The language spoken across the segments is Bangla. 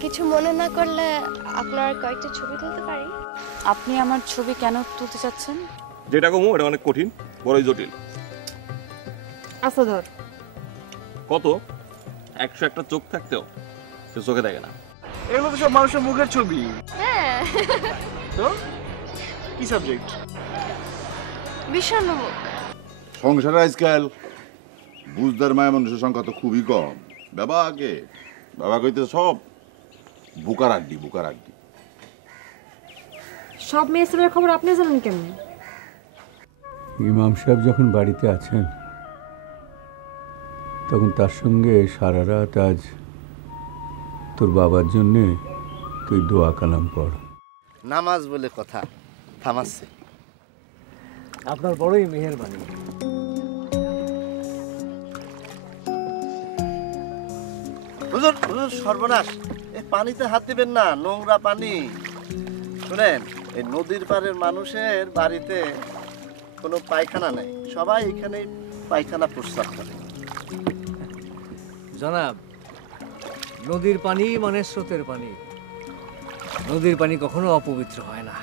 কিছু মনে না করলে আপনার কয়েকটা ছবি তুলতে পারি? আপনি আমার ছবি কেন তুলতে চাচ্ছেন? যেটা কমু এটা অনেক কঠিন, বড়ই জটিল। আচ্ছা ধর। কত 101টা চোখ থাকতেও সে চোখে দেখে না। এগুলো তো সব মানুষের মুখের ছবি। হ্যাঁ। তো কি সাবজেক্ট? বিষণ্ণমুখ। সংসারে আজকাল বুঝদার মায়া মানুষের সংখ্যা তো খুবই কম। বাবা কইতে সব বুকার আড্ডি। সব মেয়ে ছেলের খবর আপনি জানেন কেমনে? ইমাম সাহেব যখন বাড়িতে আছেন তখন তার সঙ্গে সারা রাত আজ তোর বাবার জন্যে তুই দোয়া কালাম পড়। নামাজ বলে কথা থামাচ্ছে। আপনার বড়ই মেহেরবানি। হুজুর সর্বনাশ, এই পানিতে হাত দিবেন না, নোংরা পানি। শুনেন, এই নদীর পাড়ের মানুষের বাড়িতে কোনো পায়খানা নাই, সবাই এখানে পায়খানা প্রস্রাব করে। জনাব, নদীর পানি মানে স্রোতের পানি। নদীর পানি কখনো অপবিত্র হয় না।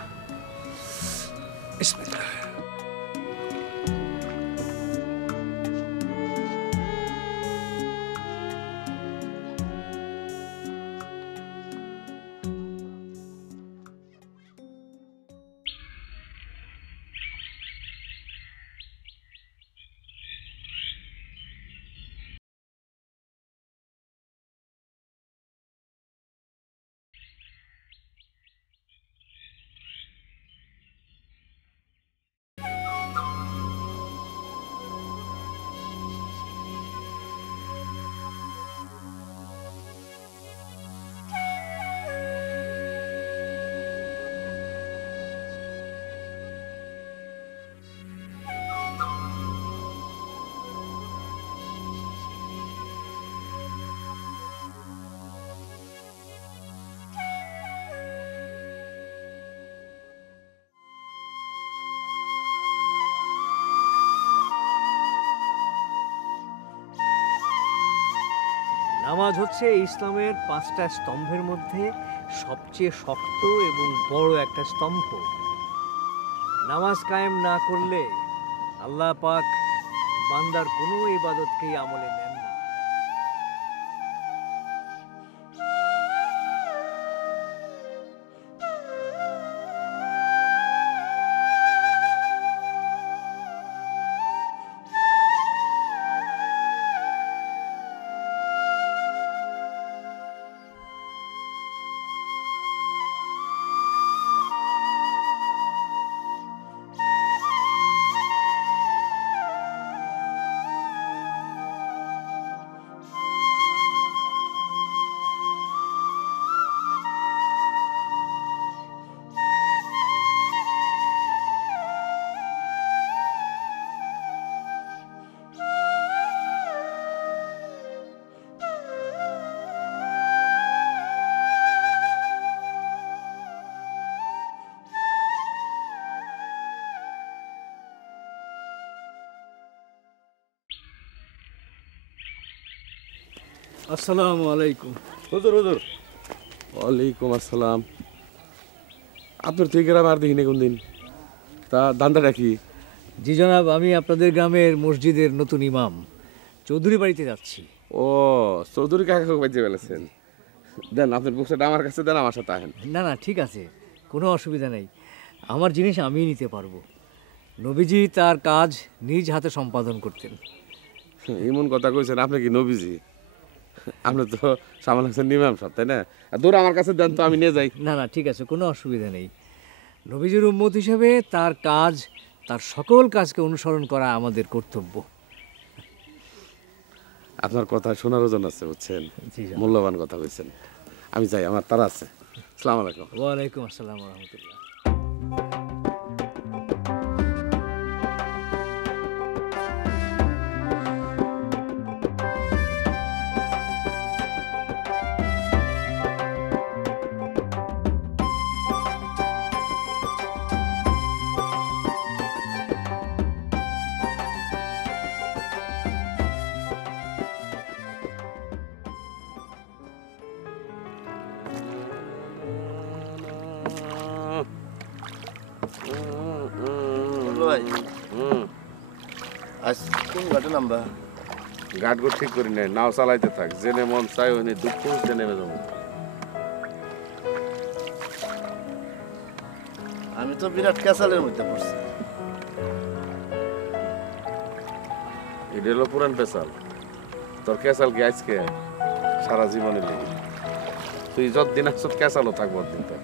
বিসমিল্লাহ। নামাজ হচ্ছে ইসলামের 5টা স্তম্ভের মধ্যে সবচেয়ে শক্ত এবং বড় একটা স্তম্ভ। নামাজ কায়েম না করলে আল্লাহ পাক বান্দার কোনো ইবাদতকেই আমলে নেন না। আসসালামু আলাইকুম। হুজুর। ওয়ালাইকুম আসসালাম। আপনার তুই গ্রাম আর দেখিনি কোনদিন, তা দান্দাটা কি? জি জনাব, আমি আপনাদের গ্রামের মসজিদের নতুন ইমাম। চৌধুরী বাড়িতে যাচ্ছি। ও, চৌধুরী কাকা বাজে বলেছেন। দেন আপনার বুকটা আমার কাছে দেন, আমার সাথে আহেন। না না, ঠিক আছে, কোনো অসুবিধা নেই। আমার জিনিস আমিই নিতে পারবো। নবীজি তার কাজ নিজ হাতে সম্পাদন করতেন। এমন কথা কইছেন, আপনি কি নবীজি? আপনি তো সামাল হাসান ইমাম সাহেব, তাই না? দূর আমার কাছে দেন তো, আমি নিয়ে যাই। না না, ঠিক আছে, কোনো অসুবিধা নেই। নবীজির উম্মত হিসেবে তার কাজ, তার সকল কাজকে অনুসরণ করা আমাদের কর্তব্য। আপনার কথা শোনার ওজন আছে, বুঝছেন? মূল্যবান কথা কইছেন। আমি যাই, আমার তারা আছে। আসসালামু আলাইকুম। ওয়ালাইকুম আসসালাম ওয়া রাহমাতুল্লাহ। ভাই হুম আজ কোন ঘাটে নামবা? গাটগো ঠিক করি নাই, নাও চালাইতে থাক, জেনে মন চাই ওই দুঃখ জেনে নেমে যাবো। আমি তো বিরাট ক্যাসালের মধ্যে পড়ছি। এটা হলো পুরান পেশাল, তোর ক্যাসাল কি আজকে সারা জীবনে লেগে, তুই যতদিন আসছ ক্যাসালও থাকবো দিন তোর।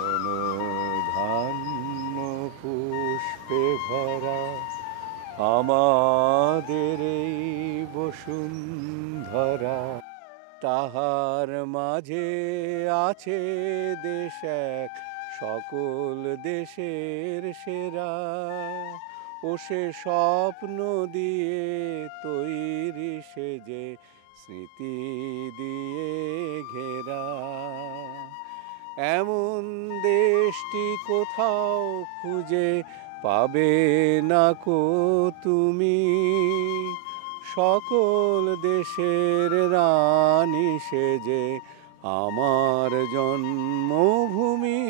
ধন ধান্য পুষ্পে ভরা আমাদের এই বসুন্ধরা, তাহার মাঝে আছে দেশ এক সকল দেশের সেরা, ও সে স্বপ্ন দিয়ে তৈরি সেজে স্মৃতি দিয়ে ঘেরা। এমন দেশটি কোথাও খুঁজে পাবে না কো তুমি, সকল দেশের রানী সেজে আমার জন্মভূমি,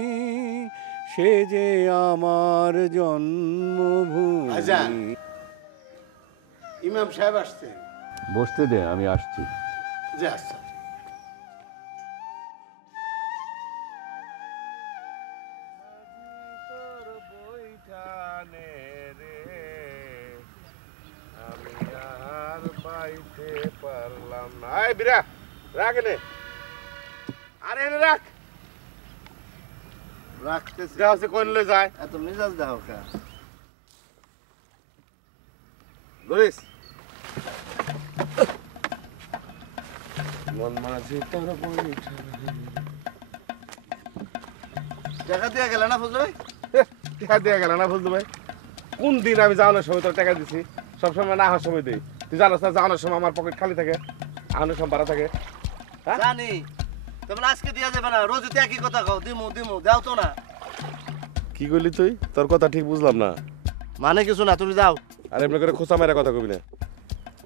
সে যে আমার আজান। জন্মভূমি। ইমাম সাহেব আসছেন। বসতে দে, আমি আসছি। যে আসছে আমি আর বাইতে পারলাম না। এই বিরা রাখ এনে, আরে এনে রাখ, রাখতেছি। দেওয়া আছে কোন লয়ে যায় এত মেজাজ দাও কা? ধরিস মন মাঝে তোর বইটা। টাকা দিয়ে গেলে না ফজল ভাই? টাকা দিয়ে গেল না বুঝতে ভাই, কোন দিন আমি যাওয়ানোর সময় তোর টাকা দিছি? সবসময় না আসার সময় দিই। তুই জানোস না যাওয়ানোর সময় আমার পকেট খালি থাকে, আনার সময় ভাড়া থাকে। জানি, তবে আজকে দিয়া যাবে না, রোজ তো একই কথা কও, দিমু দিমু, দাও তো না। কি করলি তুই? তোর কথা ঠিক বুঝলাম না। মানে কিছু না, তুমি যাও। আর এমনি করে খোঁচা মেরা কথা কবি না।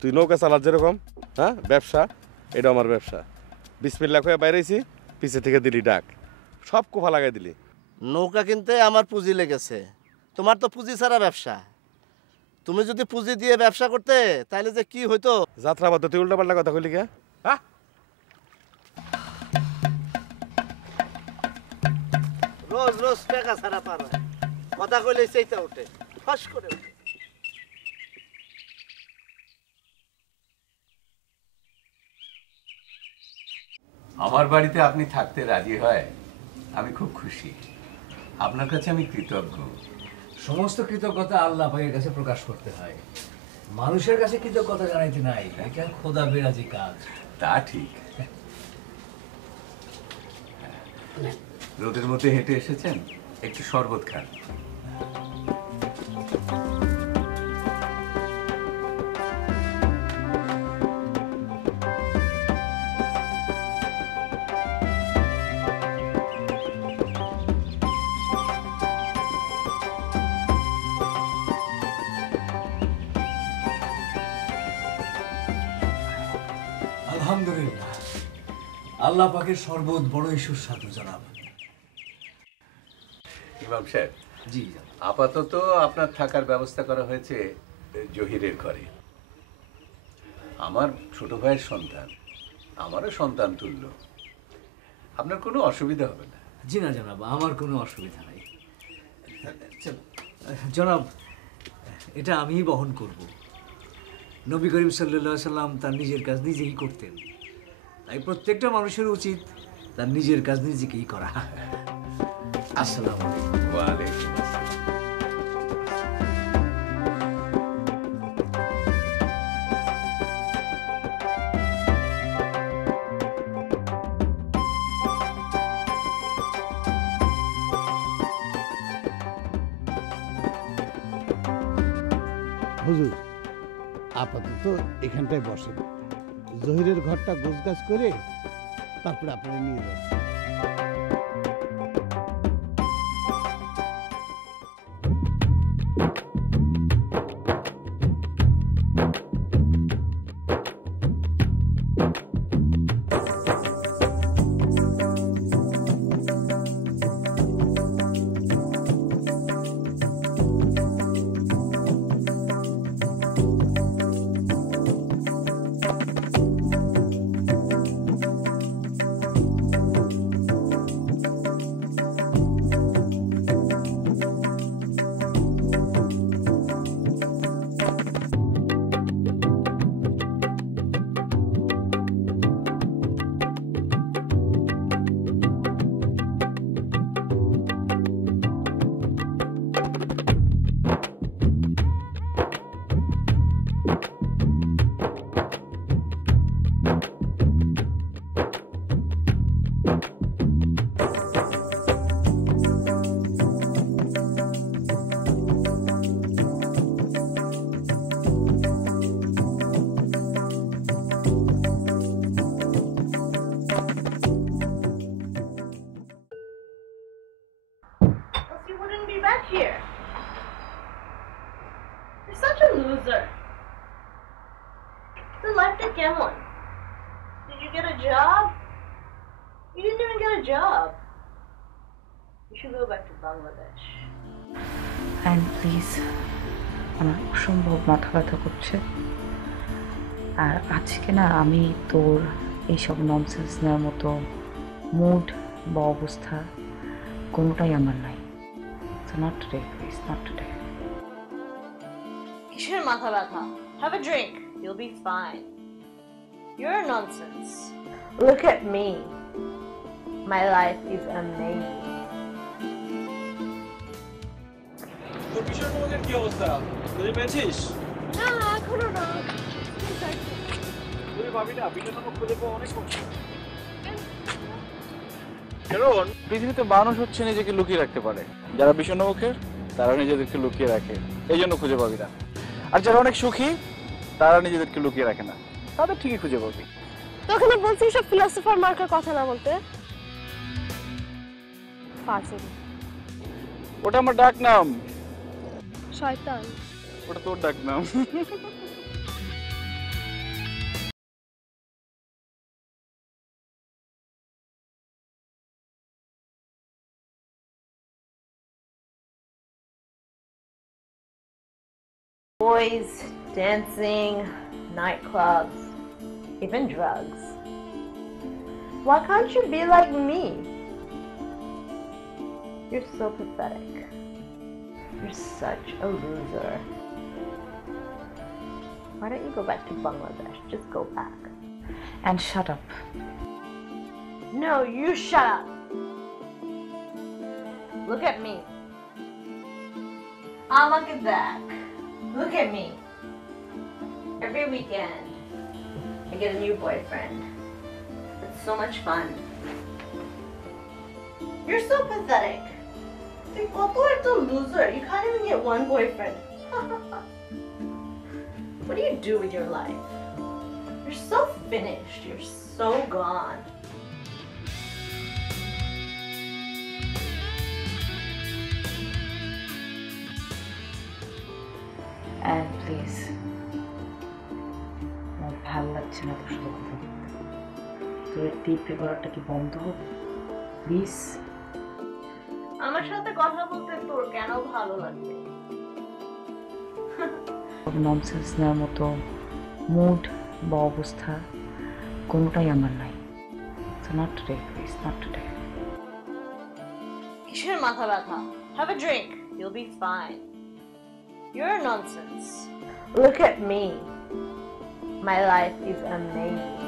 তুই নৌকা চালাস যেরকম, হ্যাঁ ব্যবসা, এটা আমার ব্যবসা। বিসমিল্লাহ হয়ে বাইরেছি, পিছে থেকে দিলি ডাক, সব কোফা লাগাই দিলি। নৌকা কিনতে আমার পুঁজি লেগেছে, তোমার তো পুঁজি ছাড়া ব্যবসা। তুমি যদি পুঁজি দিয়ে ব্যবসা করতে তাহলে যে কি হইতো। যাত্রা বাদ তুই উল্টা পাল্টা কথা কইলি কে? হ্যাঁ রোজ রোজ টাকা ছাড়া পার হয়, কথা কইলে সেইটা ওঠে, ফস করে ওঠে। আমার বাড়িতে আপনি থাকতে রাজি হয় আমি খুব খুশি। আপনার কাছে আমি কৃতজ্ঞ। সমস্ত কৃতজ্ঞতা আল্লাহ পাকের কাছে প্রকাশ করতে হয়, মানুষের কাছে কৃতজ্ঞতা জানাইতে নাই, এটা খোদা বেরাজি কাজ। তা ঠিক। রোদের মধ্যে হেঁটে এসেছেন, একটু শরবত খান। আলহামদুলিল্লাহ, আল্লাহ পাকের শরবত বড়ই সুস্বাদু জনাব। ইমাম সাহেব, জি আপাতত আপনার থাকার ব্যবস্থা করা হয়েছে জহিরের ঘরে। আমার ছোট ভাইয়ের সন্তান, আমারও সন্তান তুল্য, আপনার কোনো অসুবিধা হবে না। জি না জনাব, আমার কোনো অসুবিধা নাই। জনাব, এটা আমিই বহন করব। নবী করিম সাল্লাল্লাহু আলাইহি সাল্লাম তার নিজের কাজ নিজেই করতেন, তাই প্রত্যেকটা মানুষের উচিত তার নিজের কাজ নিজেকেই করা। আসসালামু আলাইকুম। ওয়ালাইকুম আসসালাম। হুজুর আপাতত এখানটায় বসেন, জহিরের ঘরটা গোছগাছ করে তারপরে আপনারা নিয়ে যাচ্ছেন। You wouldn't be back here. You're such a loser. The life that Kemon. Did you get a job? You didn't even get a job. You should go back to Bangladesh. And please, আমার অসম্ভব মাথা ব্যথা করছে। আর আজকে না আমি তোর এইসব ননসেন্স নেওয়ার মতো মুড বা অবস্থা কোনোটাই আমার নাই। So not today, please, not today. Kiser matha batha. Have a drink. You'll be fine. You're a nonsense. Look at me. My life is amazing. তোর বিশ্বনবকের কি অবস্থা? তুই পেয়েছিস? না, এখনো না। তুই ভাবি না বিশ্বনবক খুঁজে পাওয়া অনেক কষ্ট। কারণ পৃথিবীতে মানুষ হচ্ছে নিজেকে লুকিয়ে রাখতে পারে। যারা বিশ্বনবকের তারা নিজেদেরকে লুকিয়ে রাখে, এই জন্য খুঁজে পাবি না। আর যারা অনেক সুখী তারা নিজেদেরকে লুকিয়ে রাখে না, তাদের ঠিকই খুঁজে পাবি। তখন বলছি সব ফিলোসফার মার্কার কথা না বলতে। ফাজিল। ওটা আমার ডাক নাম। শয়তান। ওটা তোর ডাক নাম। Boys, dancing, nightclubs, even drugs. Why can't you be like me? You're so pathetic. You're such a loser. Why don't you go back to Bangladesh? Just go back. And shut up. No, you shut up. Look at me. I'm look at that. Look at me. Every weekend, I get a new boyfriend. It's so much fun. You're so pathetic. You're a loser. You can't even get one boyfriend. What do you do with your life? You're so finished. You're so gone. And please, আমার ভালো লাগছে না তোর সাথে কথা বলতে। তোর তীব্র করাটা কি বন্ধ হবে প্লিজ? আমার সাথে কথা বলতে তোর কেন ভালো লাগবে? ননসেন্স নেওয়ার মতো মুড বা অবস্থা কোনোটাই আমার নাই। So not today, please, not today. কিসের মাথা ব্যথা? Have a drink. You'll be fine. You're a nonsense. Look at me. My life is amazing.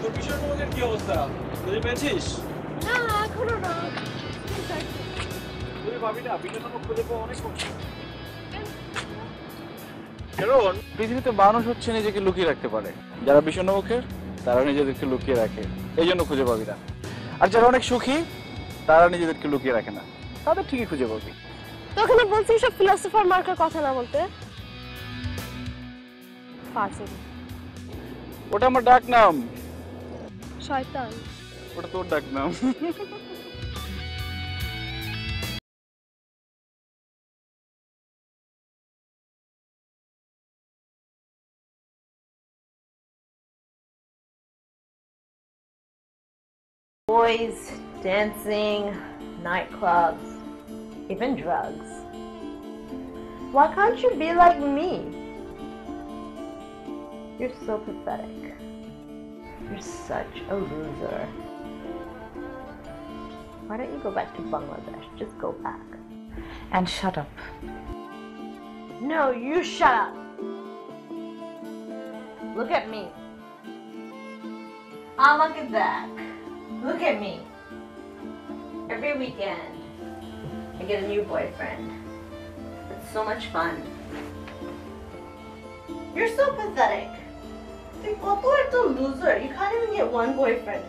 তোর বিশ্বনবকের কি অবস্থা? তুই পেয়েছিস? না, এখনো না। তুই ভাবি না বিশ্বনবক খুঁজে পাওয়া অনেক কষ্ট। কারণ পৃথিবীতে মানুষ হচ্ছে নিজেকে লুকিয়ে রাখতে পারে। যারা বিশ্বনবকের তারা নিজেদেরকে লুকিয়ে রাখে, এই জন্য খুঁজে পাবি না। আর যারা অনেক সুখী তারা নিজেদেরকে লুকিয়ে রাখে না, তাদের ঠিকই খুঁজে পাবি। তোকে না বলছি সব ফিলোসফার মার্কার কথা না বলতে। ফাজিল। ওটা আমার ডাক নাম। শয়তান। ওটা তোর ডাক নাম। Boys, dancing, nightclubs, even drugs. Why can't you be like me? You're so pathetic. You're such a loser. Why don't you go back to Bangladesh? Just go back. And shut up. No, you shut up. Look at me. Look at that. Look at me. Every weekend, I get a new boyfriend. It's so much fun. You're so pathetic. Think, Otto, you're a loser. You can't even get one boyfriend.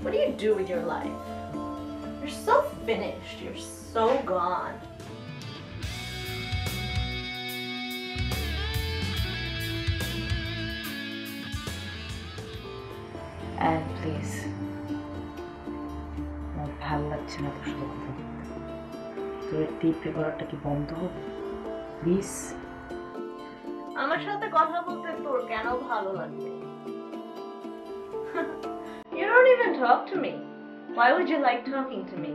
What do you do with your life? You're so finished. You're so gone. And please, আমার ভালো লাগছে না তোর সাথে কথা বলতে। তোর টিপে করাটা কি বন্ধ হোক প্লিজ? আমার সাথে কথা বলতে তোর কেন ভালো লাগবে? You don't even talk to me. Why would you like talking to me?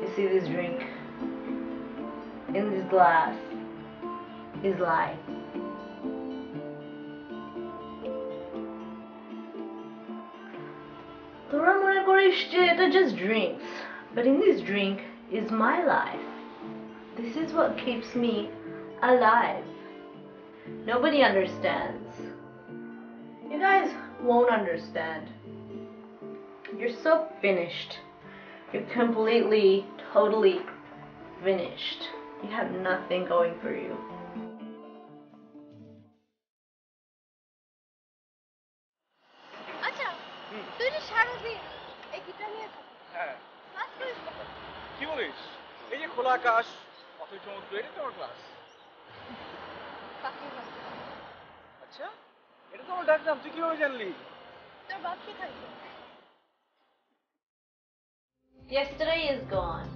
You see this drink in this glass is life. তোরা মনে করিস যে এটা just drinks, but in this drink is my life. This is what keeps me alive. Nobody understands. You guys won't understand. You're so finished. You're completely, totally finished. You have nothing going for you. আচ্ছা তুই যে সারাদিন এই গিটার নিয়ে থাকিস, হ্যাঁ, ক্লাস করিস কখন? কি বলিস? এই যে খোলা আকাশ, অথই সমুদ্র, এটা তো আমার ক্লাস। কাকে বলছিস? আচ্ছা, এটা তো আমার ডাক নাম, তুই কিভাবে জানলি? তোর বাপ কি থাকবে? Yesterday is gone.